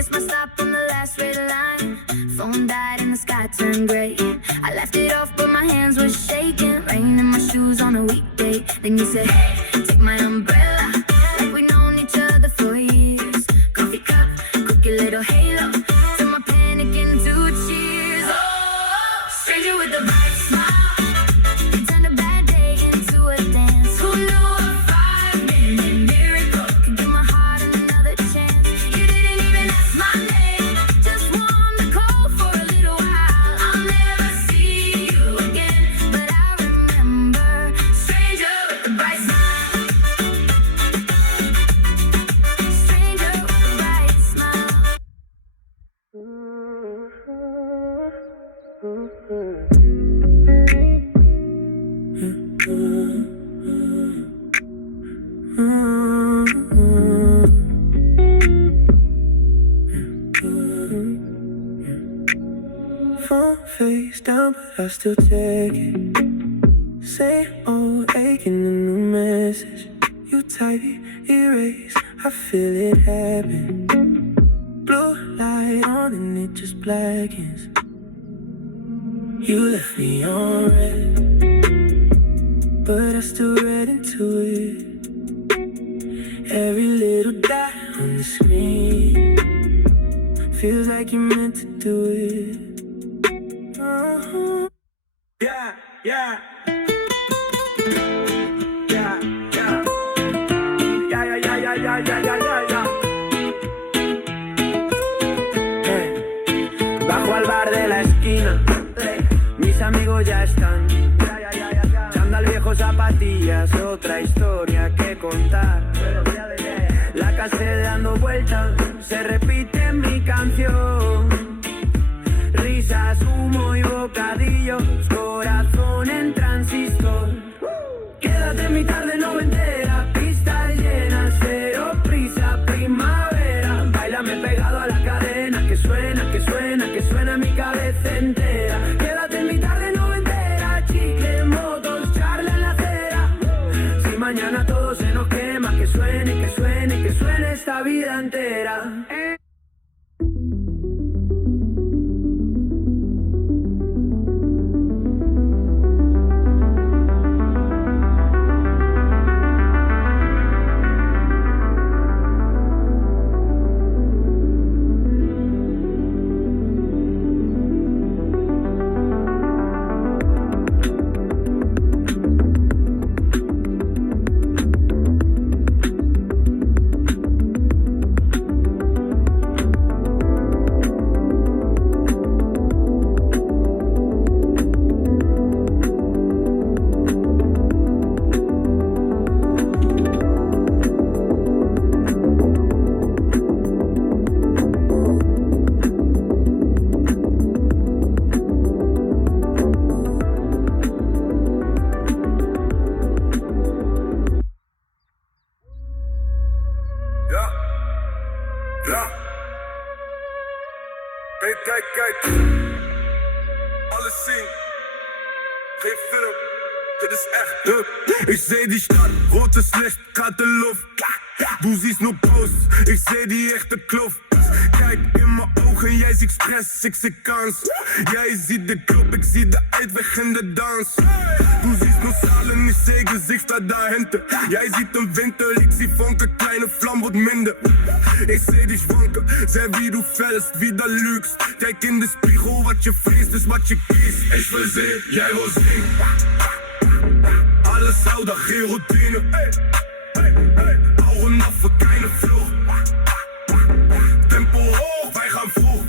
missed my stop on the last red line. Phone died and the sky turned gray. I left it off but my hands were shaking. Rain in my shoes on a weekday. Then you said, hey, take my umbrella. Like we known each other for years. Coffee cup, cookie little halo. Turn my panic into cheers. Oh, stranger with a bright smile. You turned a bad day into a dance. Who knew a 5-minute miracle could give my heart another chance? You didn't even ask my name. Just wanted to call for a little while. I'll never see you again, but I remember. Stranger with a bright smile. Stranger with a bright smile. Phone face down, but I still check it. Same old aching, a new message. You type it, erase, I feel it happen. Blue light on and it just blackens. You left me on red, but I still read into it. Every little dot on the screen feels like you meant to do it. Yeah, yeah. Yeah, yeah. Yeah, yeah, yeah, yeah, yeah, yeah, yeah. Hey. Bajo al bar de la esquina, mis amigos ya están. Chandal, viejo, zapatillas, otra historia que contar. La caseta dando vueltas, se repite mi canción. Risas, humo y bocadillos, corazón en transistor. Quédate en mi tarde noventera, pistas llenas, cero prisa, primavera. Báilame pegado a la cadena, que suena, que suena, que suena mi cabeza entera. Quédate en mi tarde noventera, chicle, motos, charla en la acera. Si mañana todo se nos quema, que suene, que suene, que suene esta vida entera. Kijk, alles zien, geen film, dit is echt. Ik zei die stad, rood is licht, gaat de lof. Doe ziet no post, ik zei die echte klof. Kijk in mijn ogen, jij ziet stress, ik zie kans. Jij ziet de klop, ik zie de uitweg en de dans. Doe ziet no zalen, ik zei gezicht staat dahinter. Jij ziet een winter, ik zie vonken, kleine vlam wordt minder. Ik zei die schwanken, zij wie du fällst, wie dat lügst. Kijk in de spiegel, wat je vreest is wat je kiest. Ik wil zien, jij wil zien. Alles zou dat geen routine. Ogen af voor kleine vloeg. Tempo hoog, wij gaan vroeg.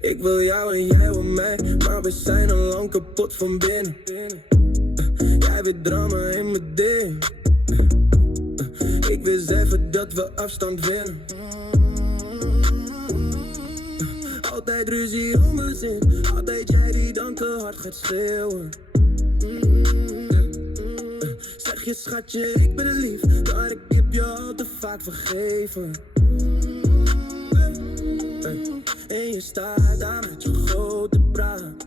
Ik wil jou en jij wil mij, maar we zijn al lang kapot van binnen. Jij weet drama in mijn ding. Ik wist even dat we afstand winnen. Altijd ruzie om mijn zin, altijd jij die dan te hard gaat schreeuwen. Zeg je schatje, ik ben lief, maar ik heb je al te vaak vergeven. En je staat daar met je grote praat.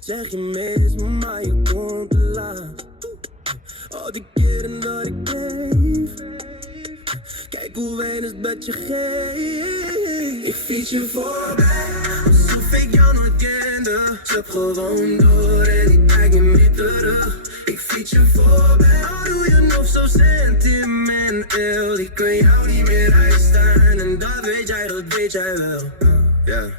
Zeg je mis me, maar je komt te wat ik keer en wat ik geef. Kijk hoe weinig dat je geeft. Ik fiets je voorbij, alsof ik jou nooit kende. Stap gewoon door en ik kijk je niet terug. Ik fiets je voorbij, al doe je nog zo sentimenteel. Ik kan jou niet meer uitstaan en dat weet jij wel. Yeah.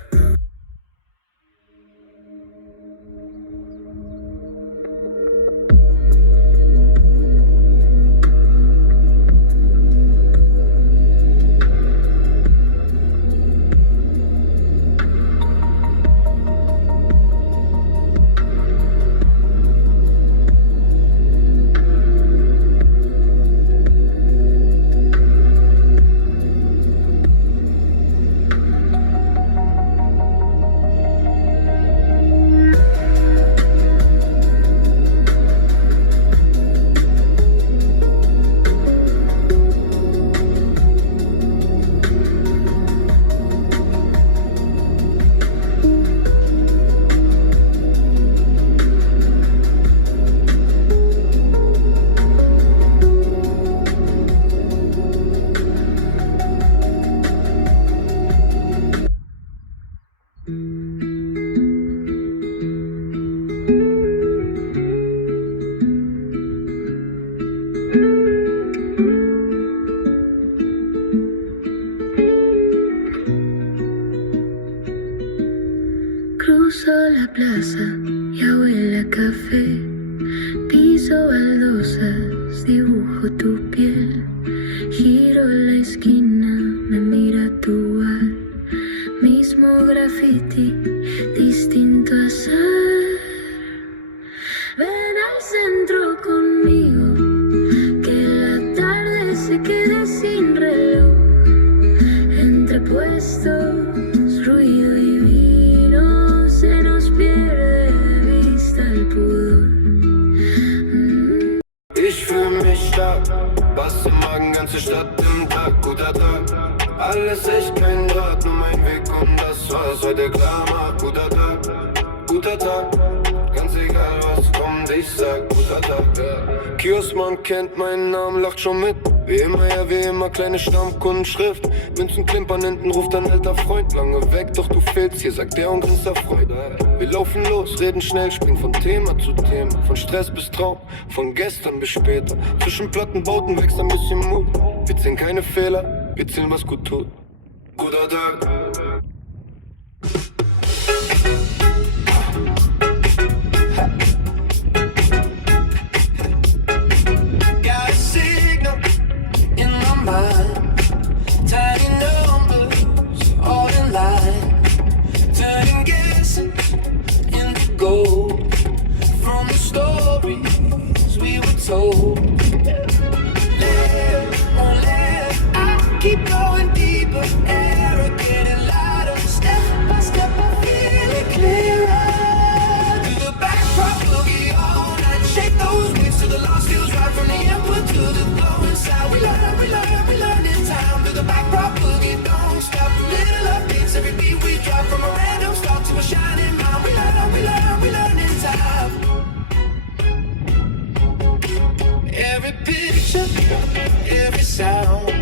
Cruzo la plaza, ya huele a café. Piso baldosas, dibujo tu piel. Giro la esquina, me mira tu bar. Mismo graffiti, distinto azar. Ven al centro conmigo, que la tarde se quede sin reloj. Entre puestos, ruido y vino, se nos pierde de vista el pudor. Ich fühl mich stark, Bass im Magen, ganze Stadt im Tag, guter Tag. Alles echt kein Draht, nur mein Weg und das war's heute klar macht. Guter Tag, ganz egal was kommt, ich sag guter Tag. Ja. Kioskmann kennt meinen Namen, lacht schon mit. Wie immer, ja wie immer, kleine Stammkundenschrift. Münzen klimpern, hinten ruft ein alter Freund. Lange weg, doch du fehlst hier, sagt der und grinst erfreut. Wir laufen los, reden schnell, springen von Thema zu Thema. Von Stress bis Traum, von gestern bis später. Zwischen Plattenbauten wächst ein bisschen Mut. Wir zählen keine Fehler, wir zählen was gut tut. Guter Tag. Got a signal in my mind. Tiny numbers all in line. Turning guessing into gold. From the stories we were told. Live on live, I keep going deeper. Error getting lighter. Step by step I feel it clearer. To the back drop boogie all night. Shake those wings till the lost feels right. From the input to the glow inside. We learn in time. To the back drop boogie, don't stop. Little updates every beat we drop. From a random start to a shining mind. We learn in time. Every picture, every sound.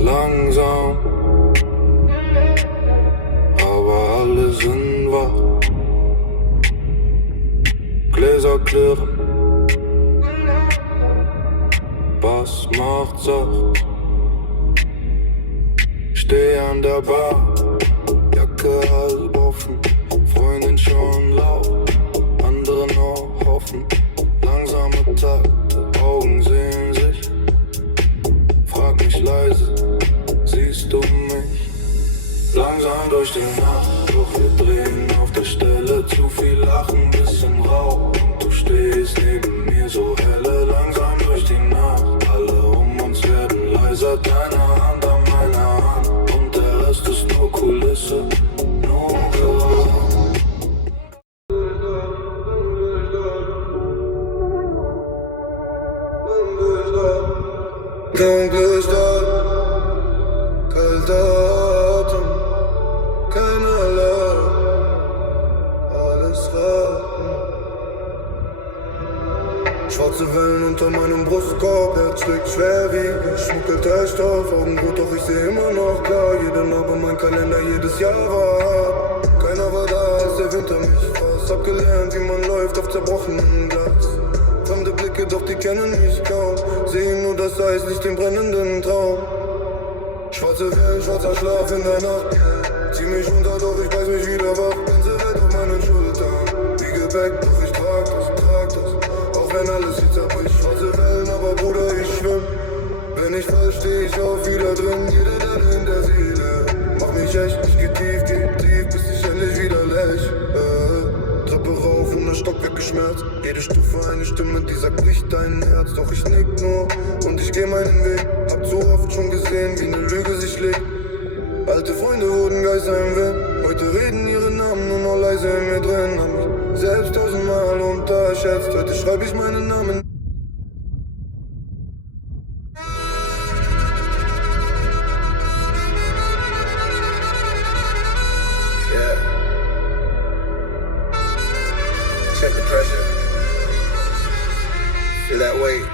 Langsam, aber alle sind wach. Gläser klirren, Bass macht sacht. Steh an der Bar, Jacke halb offen. Freundin schon laut, andere noch hoffen. die Nacht, doch wir drehen auf der Stelle. Zu viel Lachen, bisschen Rauch. Und du stehst neben mir so helle, langsam durch die Nacht. Alle um uns werden leiser, deine Hand an meiner Hand. Und der Rest ist nur Kulisse, nur Gehör. Dunkle Stadt, kalter Atem, keine Alarm, alles raten. Schwarze Wellen unter meinem Brustkorb, Herz schlägt schwerwiegend, schmuckelter Stoff, Augenrot, doch ich seh immer noch klar. Jede Narbe, mein Kalender, jedes Jahr war hart. Keiner war da, als der Winter mich fasst. Hab gelernt, wie man läuft auf zerbrochenem Glas. Fremde Blicke, doch die kennen mich kaum. Sehen nur das Eis, nicht den brennenden Traum. Schwarze Wellen, schwarzer Schlaf in der Nacht. Zieh mich runter, doch ich beiß mich wieder wach. Ganze Welt auf meinen Schultern. Wie Gepäck, doch ich trag das. Auch wenn alles hier zerbricht. Schwarze Wellen, aber Bruder, ich schwimm. Wenn ich fall, steh ich auf, wieder drin. Jede Delle in der Seele mach mich echt. Ich geh tief, bis ich endlich wieder läch. Treppe rauf, 100 Stockwerke Schmerz. Jede Stufe eine Stimme, die sagt, bricht dein Herz. Doch ich nick nur und ich geh meinen Weg. Hab so oft schon gesehen, wie ne Lüge sich legt. Alte Freunde wurden Geister im Wind. Heute reden ihre Namen nur noch leise in mir drin. Hab mich selbst tausendmal unterschätzt. Heute schreib ich meinen Namen. Check the pressure. Feel that weight.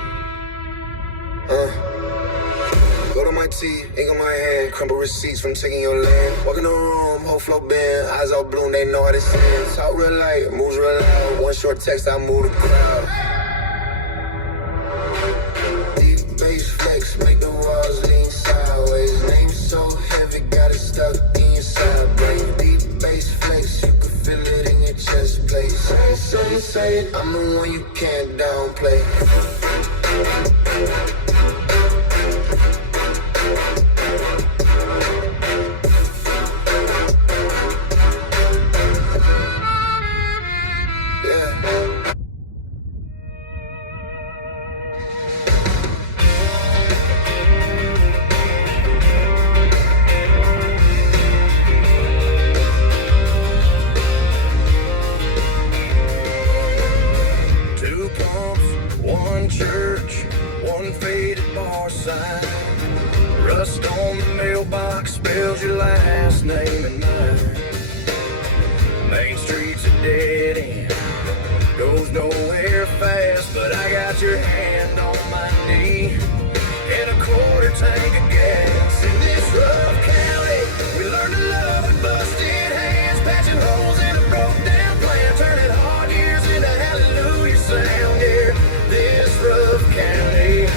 Go to my tea, ink on my hand. Crumble receipts from taking your land. Walk in the room, whole flow bend. Eyes all bloom, they know how to sing. Talk real light, moves real loud. One short text, I move the crowd. Deep bass flex, make the walls lean sideways. Name so heavy, got it stuck in your side brain. Deep bass flex, you can feel it in your chest plate. Say it, I'm the one you can't downplay. One church, one faded bar sign. Rust on the mailbox spells your last name and mine. Main Street's a dead end, goes nowhere fast, but I got your hand on my knee and a quarter tank of gas. In this rough county, we learned to love with busted hands, patching holes in a broke down plan, turning hard years into hallelujah sound. Yeah, this rough county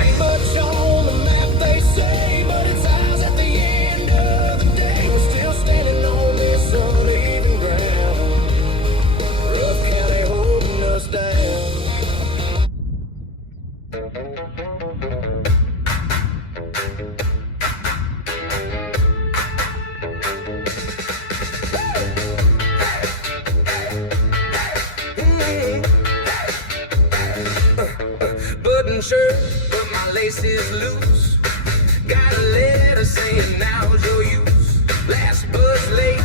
ain't much on the map, they say, but it's ours at the end of the day. We're still standing on this uneven ground. Rough county holding us down. Button shirt, but my lace is loose. Got a letter saying now's your use. Last bus late,